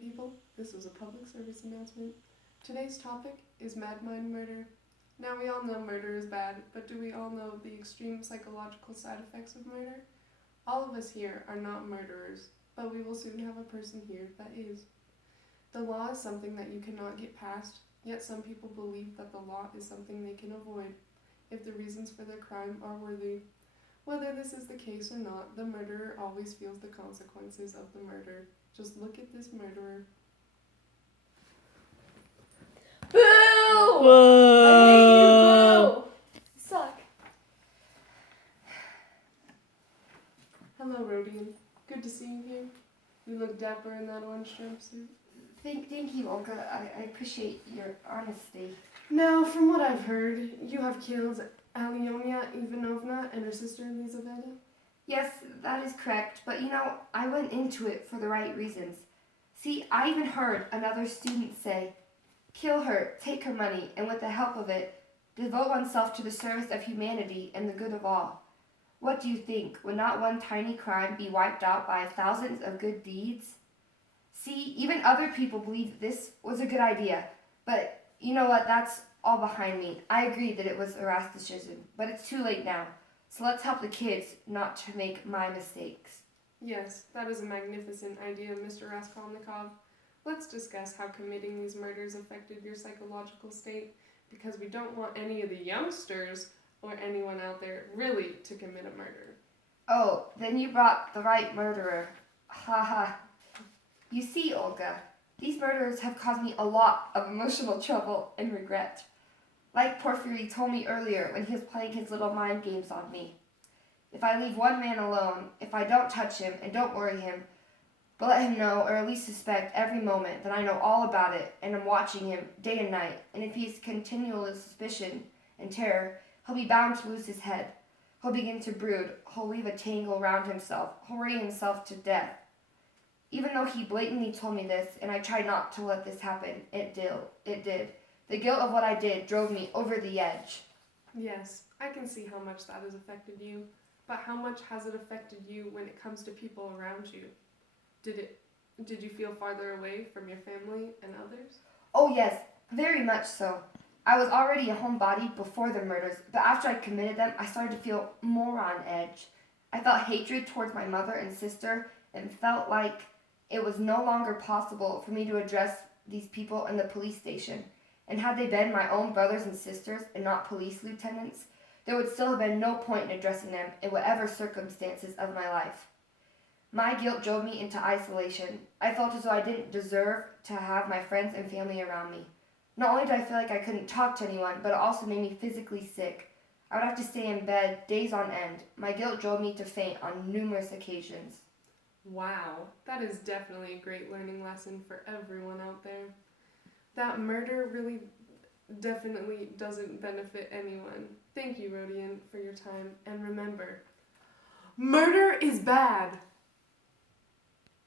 People, this was a public service announcement. Today's topic is Mad Mind Murder. Now we all know murder is bad, but do we all know the extreme psychological side effects of murder? All of us here are not murderers, but we will soon have a person here that is. The law is something that you cannot get past, yet some people believe that the law is something they can avoid, if the reasons for their crime are worthy. Whether this is the case or not, the murderer always feels the consequences of the murder. Just look at this murderer. Boo! I hate you, boo! You suck. Hello, Rodian. Good to see you here. You look dapper in that orange jumpsuit. Thank you, Olga. I appreciate your honesty. Now, from what I've heard, you have killed Alyona Ivanovna and her sister Elizaveta. Yes, that is correct, but I went into it for the right reasons. See, I even heard another student say, kill her, take her money, and with the help of it, devote oneself to the service of humanity and the good of all. What do you think? Would not one tiny crime be wiped out by thousands of good deeds? See, even other people believe this was a good idea, but you know what? That's all behind me. I agree that it was a rash decision, but it's too late now. So let's help the kids not to make my mistakes. Yes, that is a magnificent idea, Mr. Raskolnikov. Let's discuss how committing these murders affected your psychological state, because we don't want any of the youngsters or anyone out there really to commit a murder. Oh, then you brought the right murderer. Ha ha. You see, Olga, these murders have caused me a lot of emotional trouble and regret. Like Porfiry told me earlier when he was playing his little mind games on me. If I leave one man alone, if I don't touch him and don't worry him, but let him know or at least suspect every moment that I know all about it and am watching him day and night, and if he is continual in suspicion and terror, he'll be bound to lose his head. He'll begin to brood, he'll weave a tangle round himself, he'll worry himself to death. Even though he blatantly told me this, and I tried not to let this happen, it did. The guilt of what I did drove me over the edge. Yes, I can see how much that has affected you, but how much has it affected you when it comes to people around you? Did you feel farther away from your family and others? Oh yes, very much so. I was already a homebody before the murders, but after I committed them, I started to feel more on edge. I felt hatred towards my mother and sister and felt like it was no longer possible for me to address these people in the police station. And had they been my own brothers and sisters and not police lieutenants, there would still have been no point in addressing them in whatever circumstances of my life. My guilt drove me into isolation. I felt as though I didn't deserve to have my friends and family around me. Not only did I feel like I couldn't talk to anyone, but it also made me physically sick. I would have to stay in bed days on end. My guilt drove me to faint on numerous occasions. Wow, that is definitely a great learning lesson for everyone out there. That murder really definitely doesn't benefit anyone. Thank you, Rodian, for your time. And remember, murder is bad.